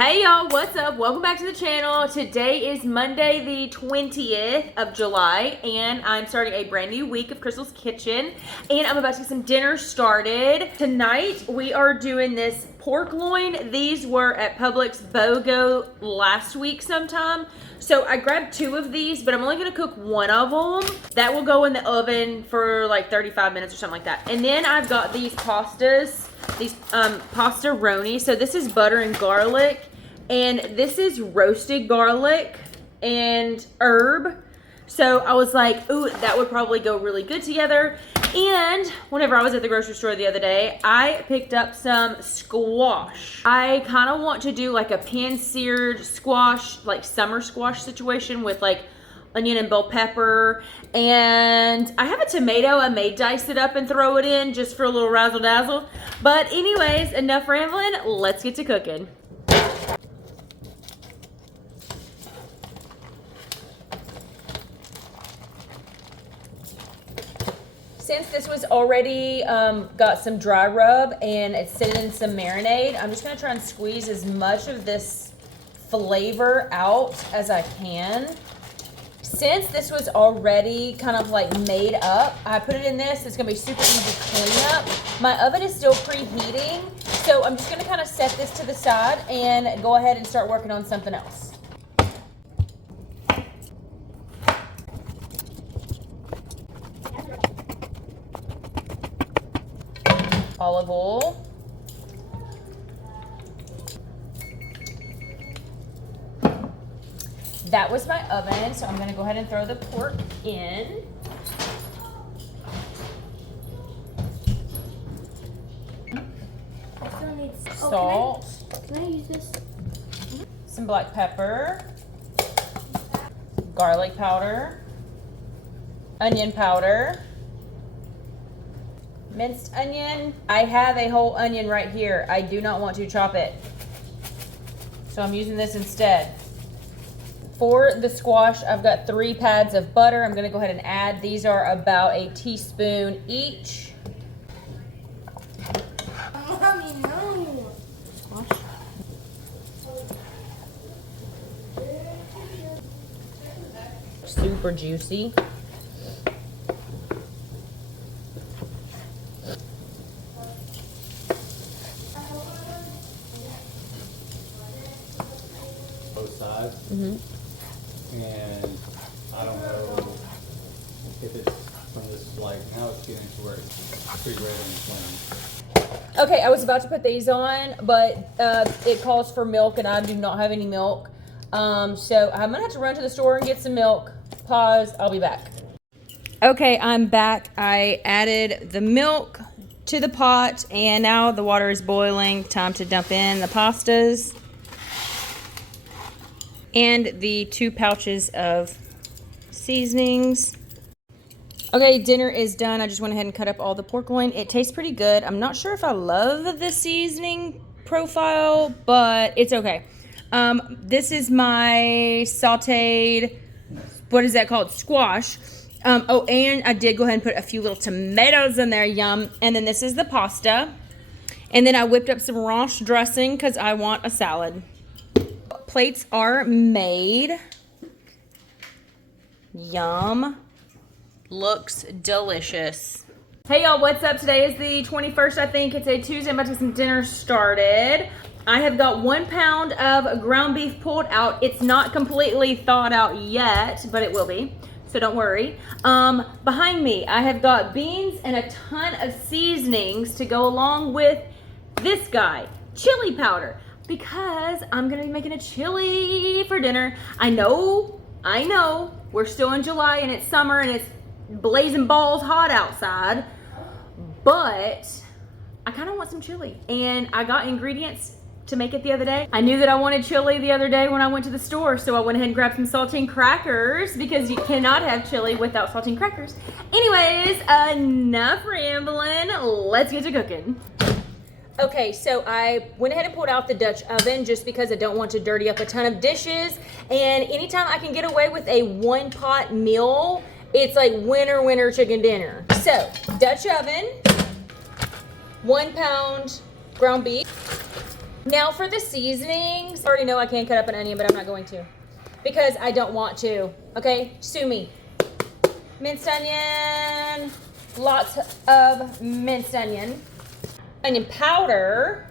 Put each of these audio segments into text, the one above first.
Hey y'all, what's up? Welcome back to the channel. Today is Monday the 20th of July and I'm starting a brand new week of Krystal's kitchen and I'm about to get some dinner started. Tonight we are doing this pork loin. These were at Publix BOGO last week sometime. So I grabbed 2 of these, but I'm only gonna cook 1 of them. That will go in the oven for like 35 minutes or something like that. And then I've got these pastas. These pasta-roni. So this is butter and garlic, and this is roasted garlic and herb. So I was like, ooh, that would probably go really good together. And whenever I was at the grocery store the other day, I picked up some squash. I kind of want to do like a pan-seared squash, like summer squash situation with like onion and bell pepper, and I have a tomato. I may dice it up and throw it in just for a little razzle dazzle. But anyways, enough rambling, let's get to cooking. Since this was already got some dry rub and it's sitting in some marinade, I'm just gonna try and squeeze as much of this flavor out as I can. Since this was already kind of like made up, I put it in this. It's gonna be super easy to clean up. My oven is still preheating, so I'm just gonna kind of set this to the side and go ahead and start working on something else. Olive oil. That was my oven, so I'm gonna go ahead and throw the pork in. Salt. Can I use this? Some black pepper. Garlic powder. Onion powder. Minced onion. I have a whole onion right here. I do not want to chop it, so I'm using this instead. For the squash, I've got 3 pads of butter. I'm gonna go ahead and add. These are about a teaspoon each. Mommy, no. Squash. Super juicy. Both sides. Mm-hmm. And I don't know if it's from this, like, now it's getting to where it's pretty red and flame. Okay, I was about to put these on, but it calls for milk and I do not have any milk. So I'm gonna have to run to the store and get some milk. Pause, I'll be back. Okay, I'm back. I added the milk to the pot and now the water is boiling. Time to dump in the pastas and the 2 pouches of seasonings. Okay, dinner is done. I just went ahead and cut up all the pork loin. It tastes pretty good. I'm not sure if I love the seasoning profile, but it's okay. This is my sauteed, what is that called? Squash. Oh, and I did go ahead and put a few little tomatoes in there, yum. And then this is the pasta. And then I whipped up some ranch dressing because I want a salad. Plates are made. Yum. Looks delicious. Hey y'all, what's up? Today is the 21st, I think. It's a Tuesday. I'm about to get some dinner started. I have got 1 pound of ground beef pulled out. It's not completely thawed out yet, but it will be, so don't worry. Behind me, I have got beans and a ton of seasonings to go along with this guy, chili powder, because I'm gonna be making a chili for dinner. I know, we're still in July and it's summer and it's blazing balls hot outside, but I kind of want some chili and I got ingredients to make it the other day. I knew that I wanted chili the other day when I went to the store, so I went ahead and grabbed some saltine crackers because you cannot have chili without saltine crackers. Anyways, enough rambling, let's get to cooking. Okay, so I went ahead and pulled out the Dutch oven just because I don't want to dirty up a ton of dishes, and anytime I can get away with a 1-pot meal, it's like winner chicken dinner. So, Dutch oven, 1 pound ground beef, Now for the seasonings, I already know I can't cut up an onion, but I'm not going to because I don't want to. Okay, sue me. Minced onion, lots of minced onion powder,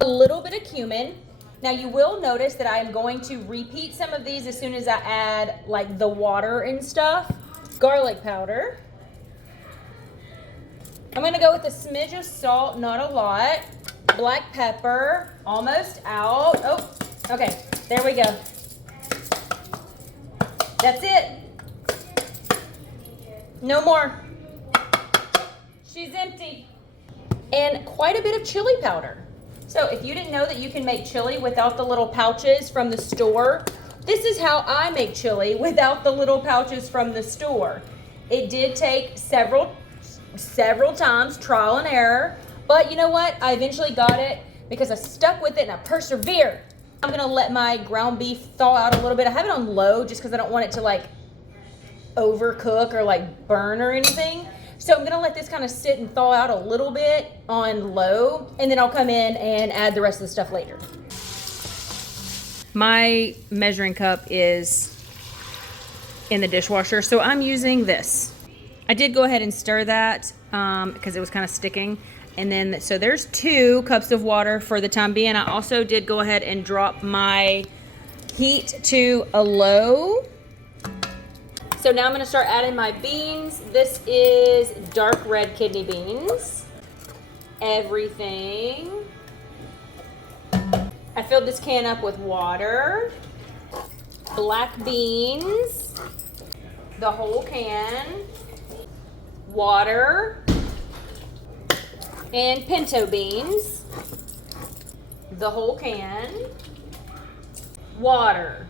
a little bit of cumin. Now you will notice that I am going to repeat some of these as soon as I add like the water and stuff. Garlic powder. I'm gonna go with a smidge of salt, not a lot. Black pepper, almost out. Oh, okay, there we go. That's it. No more. She's empty. And quite a bit of chili powder. So if you didn't know that you can make chili without the little pouches from the store, this is how I make chili without the little pouches from the store. It did take several times, trial and error, but you know what? I eventually got it because I stuck with it and I persevered. I'm gonna let my ground beef thaw out a little bit. I have it on low just because I don't want it to like overcook or like burn or anything. So I'm gonna let this kind of sit and thaw out a little bit on low, and then I'll come in and add the rest of the stuff later. My measuring cup is in the dishwasher, so I'm using this. I did go ahead and stir that because it was kind of sticking. And then, so there's 2 cups of water for the time being. I also did go ahead and drop my heat to a low. So now I'm gonna start adding my beans. This is dark red kidney beans. Everything. I filled this can up with water. Black beans. The whole can. Water. And pinto beans. The whole can. Water.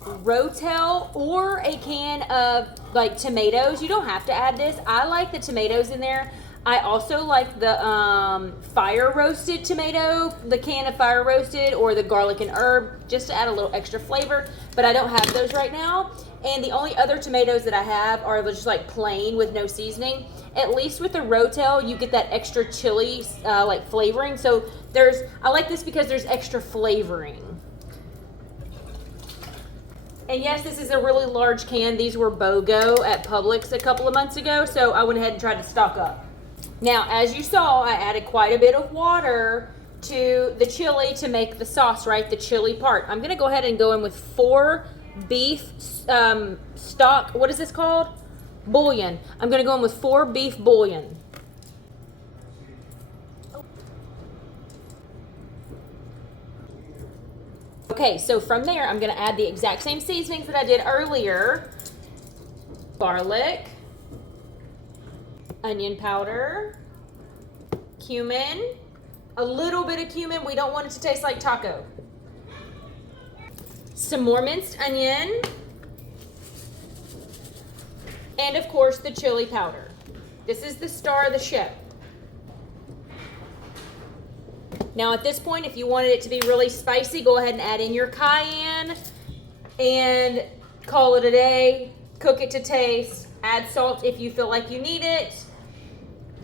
Rotel or a can of like tomatoes. You don't have to add this. I like the tomatoes in there. I also like the fire roasted tomato, the can of fire roasted, or the garlic and herb, just to add a little extra flavor, but I don't have those right now. And the only other tomatoes that I have are just like plain with no seasoning. At least with the Rotel, you get that extra chili like flavoring. So I like this because there's extra flavoring. And yes, this is a really large can. These were BOGO at Publix a couple of months ago, so I went ahead and tried to stock up. Now, as you saw, I added quite a bit of water to the chili to make the sauce, right? The chili part. I'm gonna go ahead and go in with 4 beef stock. What is this called? Bouillon. I'm gonna go in with 4 beef bouillon. Okay, so from there, I'm gonna add the exact same seasonings that I did earlier. Garlic, onion powder, cumin, a little bit of cumin. We don't want it to taste like taco. Some more minced onion, and of course the chili powder. This is the star of the show. Now at this point, if you wanted it to be really spicy, go ahead and add in your cayenne and call it a day. Cook it to taste. Add salt if you feel like you need it.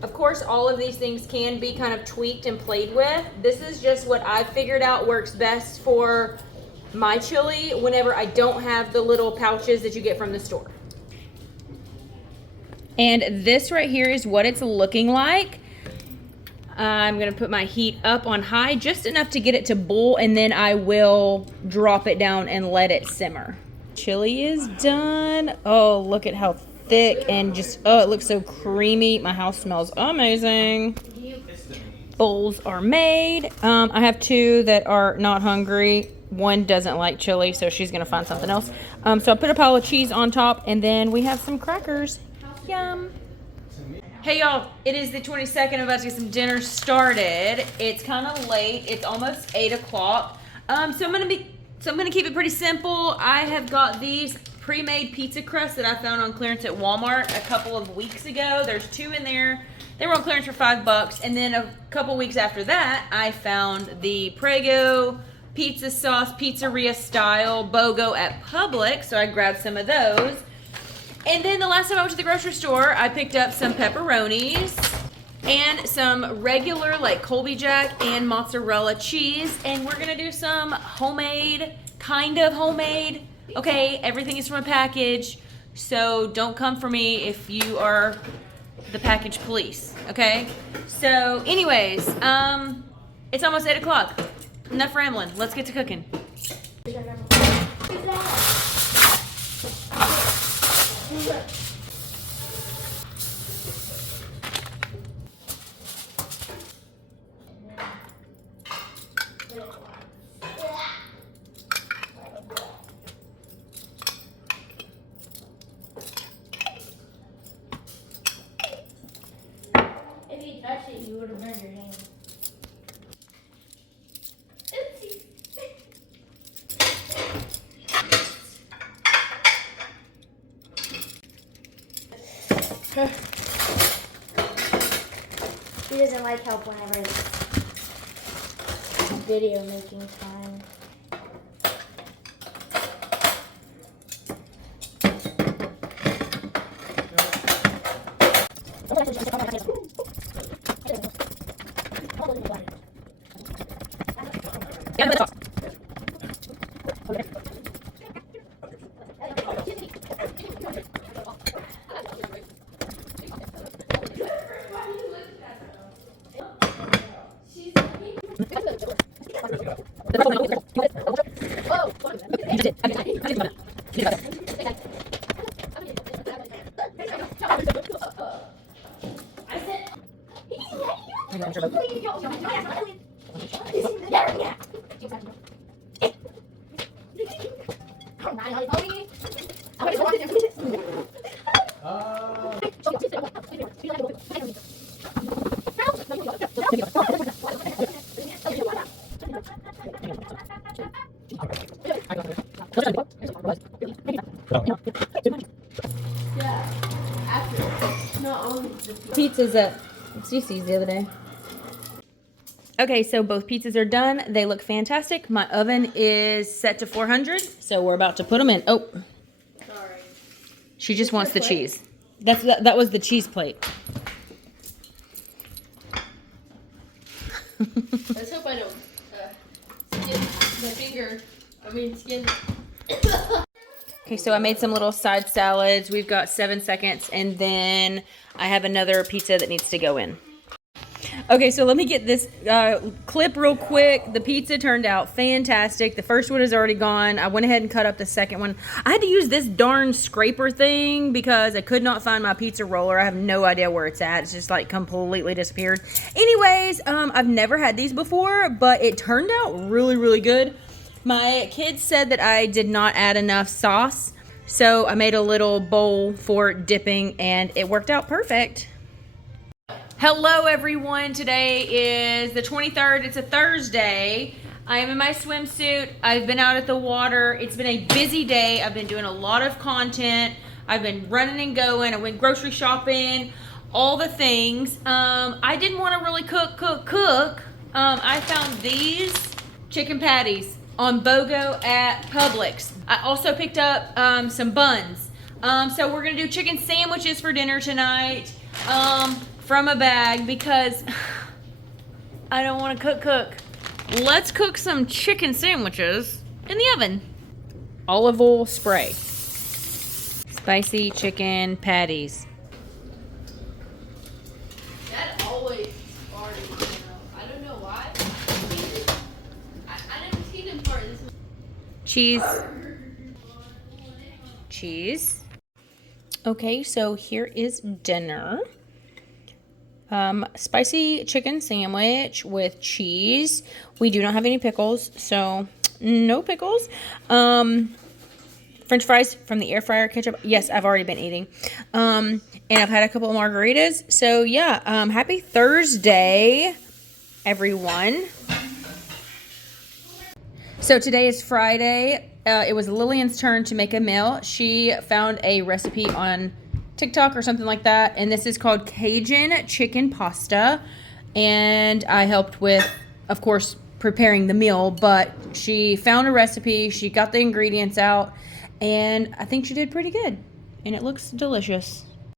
Of course, all of these things can be kind of tweaked and played with. This is just what I figured out works best for my chili whenever I don't have the little pouches that you get from the store. And this right here is what it's looking like. I'm gonna put my heat up on high, just enough to get it to boil, and then I will drop it down and let it simmer. Chili is done. Oh, look at how thick and just, oh, it looks so creamy. My house smells amazing. Bowls are made. I have 2 that are not hungry. One doesn't like chili, so she's gonna find something else. So I put a pile of cheese on top, and then we have some crackers. Yum. Hey y'all, it is the 22nd. I'm about to get some dinner started. It's kind of late. It's almost 8 o'clock. So I'm gonna keep it pretty simple. I have got these pre-made pizza crusts that I found on clearance at Walmart a couple of weeks ago. There's 2 in there. They were on clearance for $5. And then a couple weeks after that, I found the Prego pizza sauce, pizzeria style BOGO at Publix. So I grabbed some of those. And then the last time I went to the grocery store, I picked up some pepperonis. and some regular like Colby Jack and mozzarella cheese. And we're gonna do some homemade, kind of homemade. Okay, everything is from a package, so don't come for me if you are the package police, okay? So anyways, it's almost 8 o'clock. Enough rambling, let's get to cooking. If you touched it, you would have burned your hand. Oopsie. He doesn't like help whenever it's video making time. Pizzas at Cece's the other day. Okay, so both pizzas are done. They look fantastic. My oven is set to 400, so we're about to put them in. Oh, Sorry. she just wants the cheese. That was the cheese plate. Let's hope I don't skin the finger. Skin. Okay, so I made some little side salads. We've got 7 seconds, and then I have another pizza that needs to go in. Okay, so let me get this clip real quick. The pizza turned out fantastic. The first one is already gone. I went ahead and cut up the second one. I had to use this darn scraper thing because I could not find my pizza roller. I have no idea where it's at. It's just like completely disappeared. Anyways, I've never had these before, but it turned out really, really good. My kids said that I did not add enough sauce, so I made a little bowl for dipping, and it worked out perfect. Hello everyone, today is the 23rd, it's a Thursday. I am in my swimsuit, I've been out at the water, it's been a busy day, I've been doing a lot of content, I've been running and going, I went grocery shopping, all the things. I didn't want to really cook. I found these chicken patties on BOGO at Publix. I also picked up some buns. So we're gonna do chicken sandwiches for dinner tonight. From a bag because I don't want to cook. Let's cook some chicken sandwiches in the oven. Olive oil spray. Spicy chicken patties. That always farted, I don't know why. I never seen him fart this much. Cheese. Okay, so here is dinner. Spicy chicken sandwich with cheese. We do not have any pickles, so no pickles. French fries from the air fryer, ketchup. Yes, I've already been eating. And I've had a couple of margaritas. So yeah, happy Thursday, everyone. So today is Friday. It was Lillian's turn to make a meal. She found a recipe on TikTok or something like that, and this is called Cajun chicken pasta, and I helped with, of course, preparing the meal, but she found a recipe, she got the ingredients out, and I think she did pretty good, and it looks delicious.